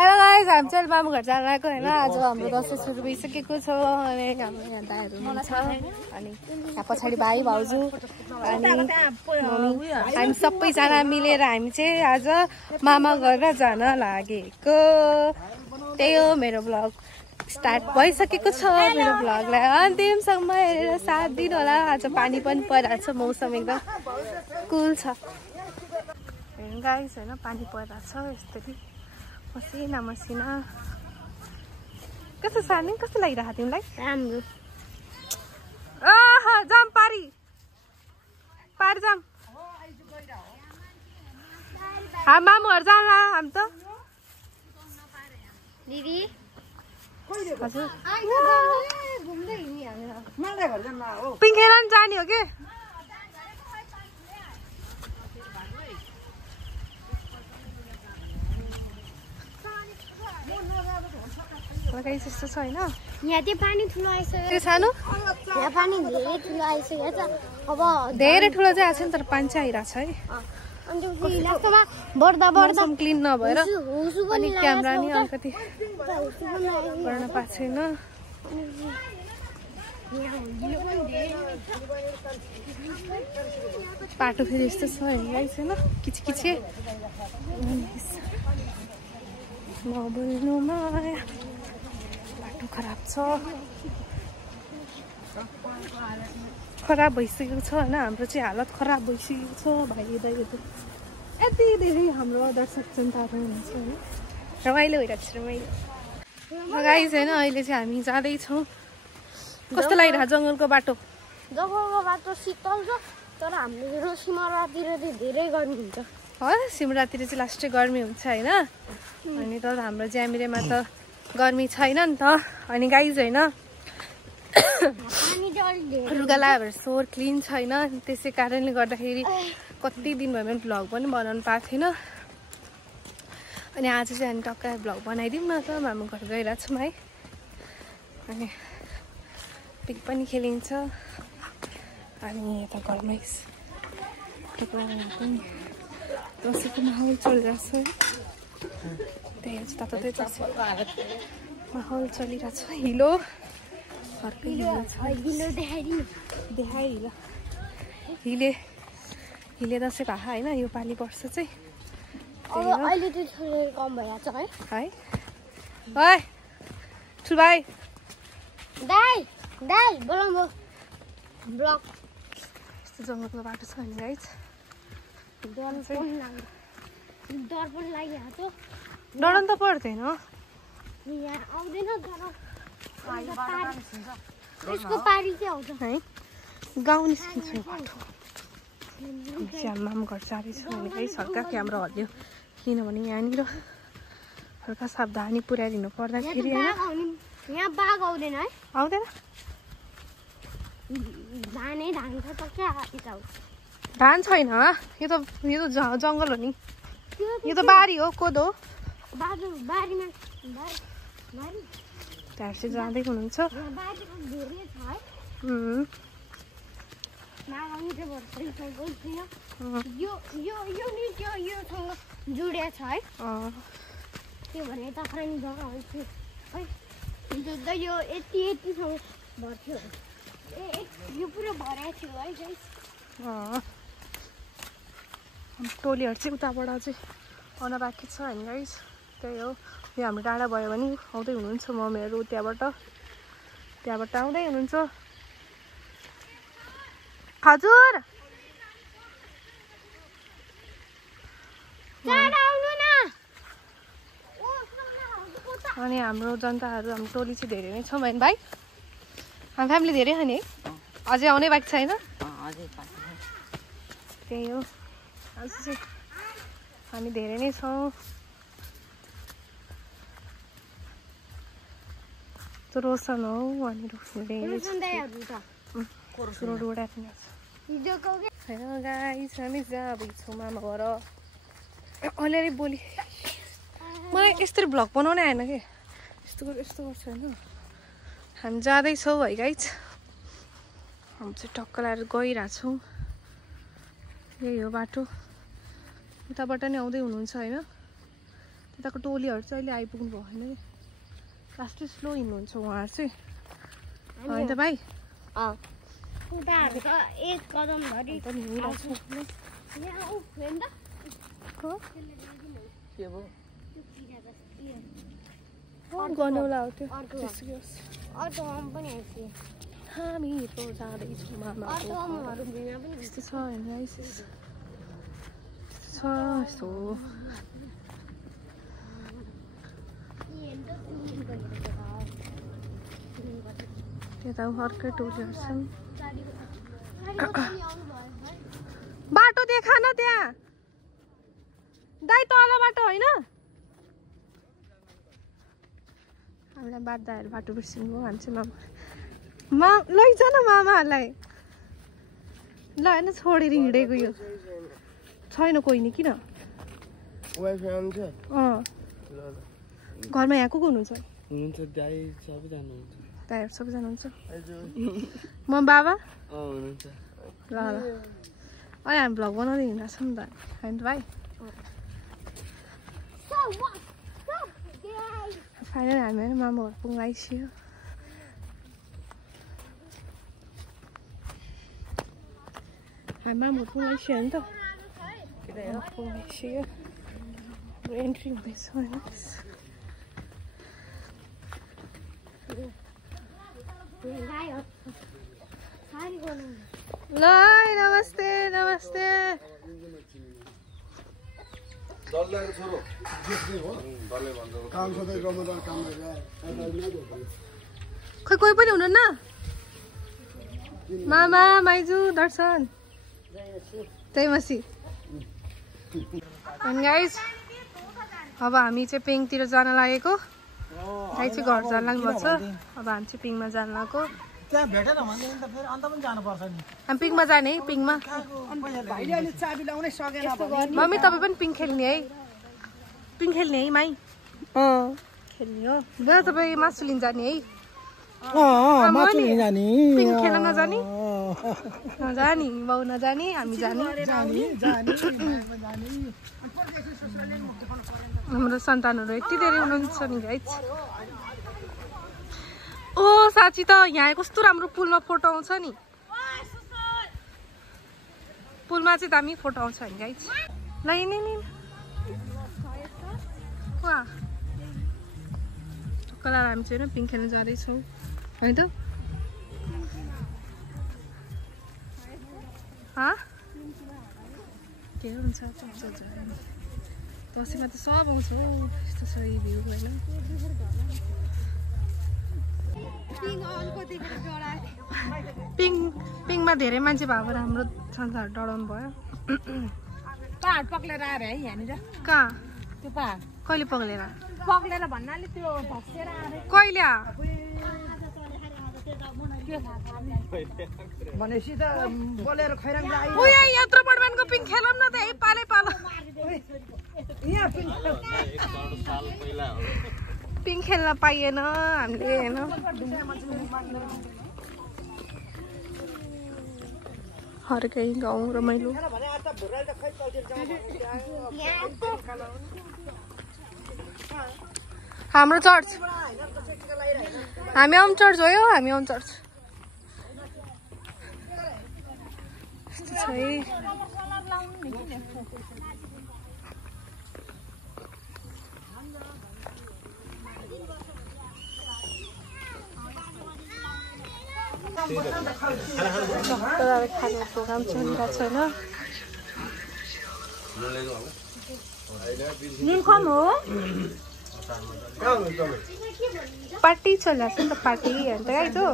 Hello guys, हामी चाहिँ मामु घर जान लागेको होइन। आज हाम्रो दसैँ सुरु भइसकेको छ अनि हाम्रो यहाँ दाइहरू हुनुहुन्छ अनि यहाँ पछाडि भाइ भाउजू अनि हामी सबैजना मिलेर हामी चाहिँ आज मामा घर जान लागेको। त्यही हो, मेरो भ्लग स्टार्ट भइसकेको छ। मेरो भ्लगलाई अन्तिमसम्म हेरेर साथ दिनु होला। आज पानी पनि परिरहेको छ, मौसम एकदम कुल छ गाइस होइन। पानी परिरहेको छ यस्तरी मसिना मसिना। कस्तो सार्ने कस्तो लागिरहेको तिमीलाई? राम्रो। जाम पारी जाम हाम मामुहरू जान हाम त दिदी हजुर पिङ्खेर नि जाने हो के? यस्तो छ होइन। यहाँ चाहिँ पानी ठुलो आइसक्यो। त्यो सानो यहाँ पानी धेरै ठुलो आइसक्यो छ। अब धेरै ठुलो चाहिँ आएको छैन, तर पानी चाहिँ आइरहेको छ है। अनि लास्टमा बढ्दा बढ्दा क्लिन नभएर अनि क्यामेरा नि अलिकति गर्न पाएको छैन। बाटो फेरि यस्तो छ हेर्नु छैन, किचकिचे नबोल्नु माया। बाटो खराब छ, खराब भइसकेको छ होइन। हाम्रो चाहिँ हालत खराब भइसकेको छ। भाइ दाइहरू यति धेरै हाम्रो दर्शक जनताहरू हुनुहुन्छ होइन। रमाइलो भइरहेको छ, रमाइलो गाइस होइन। अहिले चाहिँ हामी जाँदैछौँ। कस्तो लागिरहेको जङ्गलको बाटो? जङ्गलको बाटो शीतल छ, तर हाम्रो सिमरातिर चाहिँ धेरै गर्मी हुन्छ। हो, सिमरातिर चाहिँ लास्टै गर्मी हुन्छ होइन। अनि तर हाम्रो ज्यामिरेमा त गर्मी छैन नि त। अनि गाइज होइन लुगा लाएर स्वर क्लिन छैन, त्यसै कारणले गर्दाखेरि कति दिन भयो भने भ्लग पनि बनाउनु पाएको थिएन। अनि आज चाहिँ हामी टक्कै भ्लग बनाइदिउँ न त। मामु घर गइरहेको छौँ है। अनि पिक पनि खेलिन्छ। अनि यता घरमै दसैँको माहौल चलिरहेको छ है। त्यही तातै माहौल चलिरहेको छ। हिलो अर्कै हिले दसैँ भएको होइन यो पालि वर्ष चाहिँ। अहिले चाहिँ कम भइरहेको छ है। है ठुल भाइ दाइ बोलाउनु ब्लग। यस्तो जङ्गलको बाटो छ नि गाइस। डर पनि लागिरहेको छ। डराउनु त पर्दैन, यहाँ आउँदैन यसको पारी चाहिँ आउँछ है। गाउँ निस्किन्छ यो बाटो। हामी मामु घर जाँदैछौँ भने है। हल्का क्यामेरा हल्यो किनभने यहाँनिर हल्का सावधानी पुर्याइदिनु पर्दाखेरि यहाँ बाघ आउँदैन है। आउँदैन, धान छैन। यो त जङ्गल हो नि, यो त बारी हो, कोदो हो। त्यहाँ चाहिँ जाँदै हुनुहुन्छ। जुडिया छ है। त्यो भने त पानी जग्गा हुन्छ है। यो यतिसँग भर्थ्यो, यो पुरो भराएको थियो है गाइस। टोलीहरू चाहिँ उताबाट चाहिँ आउन बाँकी छ होइन गाइस। त्यही हो, यो हाम्रो टाढा भयो भने आउँदै हुनुहुन्छ मम्मीहरू। त्यहाँबाट आउँदै हुनुहुन्छ। हजुर अनि हाम्रो जनताहरू हाम्रो टोली चाहिँ धेरै नै छ होइन भाइ। हाम्रो फ्यामिली धेरै छ नि है। अझै आउनै बाँकी छैन। त्यही हो, आज चाहिँ हामी धेरै नै छौँ। रोशन हो अनि होइन गाइस। हामी जाँदैछौँ मामा घर। अलिअलि बोली मलाई यस्तरी भ्लग बनाउनै आएन कि यस्तो गर्छ होइन। हामी जाँदैछौँ है गाइस। हामी चाहिँ टक्क लगाएर गइरहेछौँ। यही हो बाटो। उताबाट नि आउँदै हुनुहुन्छ होइन। यताको टोलीहरू चाहिँ अहिले आइपुग्नु भयो होइन लास्टै स्लो हिँड्नुहुन्छ उहाँहरू चाहिँ होइन त भाइ उता हालेको एक कदम धरि गनौला हो त्यो अर्को पनि आइसक्यो हामीहरू जाँदैछौँ मामाको यस्तो छ होइन यस्तो छ यस्तो त्यता अर्कै टोलीहरू छन् बाटो देखा न त्यहाँ दाइ तल बाटो होइन हामीलाई बाध्दाहरू बाटो बिर्सिनु हो हामी चाहिँ मामा लैजा न मामाहरूलाई ल होइन छोडेर हिँडेको यो छैन कोही नि किन घरमा यहाँ को हुनुहुन्छ दाइहरू सबैजना हुन्छ म बाबा ल ल अहिले हामी भ्लग बनाउँदै हिँडेको छौँ नि त होइन त भाइ फाइनल हामी होइन मामा घर पुग्नु आइसक्यो हामी मामा घर पुग्नु आइसक्यो नि त पुग्नु आइसक्यो एन्ट्री हुँदैछ होइन ल नमस्ते नमस्ते खै कोही पनि हुनुहुन्न मामा माइजू दर्शन त्यही मसी गाइज अब हामी चाहिँ पिङतिर जान लागेको दाइ चाहिँ घर जान लाग्नुभएको छ अब हामी चाहिँ पिङमा जान लागेको हामी पिङमा जाने है पिङमा मम्मी तपाईँ पनि पिङ खेल्ने है पिङ खेल्ने है माई खेल्ने हो ल तपाईँ मासु लिन जाने है पिङ खेल्न नजाने नजाने बाउ नजाने हामी जाने हाम्रो सन्तानहरू यति धेरै हुनुहुन्छ नि गाइज ओ साँच्ची त यहाँ कस्तो राम्रो पुलमा फोटो आउँछ नि पुलमा चाहिँ दामी फोटो आउँछ नि गाइज ल नि कला हामी चाहिँ पिङ खेल्न जाँदैछौँ होइन त के हुन्छ दसैँमा त सब आउँछ हौ यस्तो छ यी भ्यू होइन पिङमा धेरै मान्छे भएको भएर हाम्रो संसार डराउनु भयो पहाड पक्लेर आएर है यहाँनिर कहाँ त्यो पहाड कहिले पक्लेर भन्नाले त्यो भक्सेर आएर कहिले भनेपछि त बोलेर खैराङ आयो ओ यहाँ यात्रा बडमानको पिङ खेलौँ न त है पालै पालो पिङ खेल्न पाइएन हामीले होइन हर्कै गाउँ रमाइलो हाम्रो चर्च हामी आउँ चर्च हो यो हामी आउँ चर्च यस्तो छ है खाने प्रोग्राम चलिरहेको छ होइन नुन कम हो पार्टी चलिरहेको छ नि त पार्टी हेर्नु त गाइज हो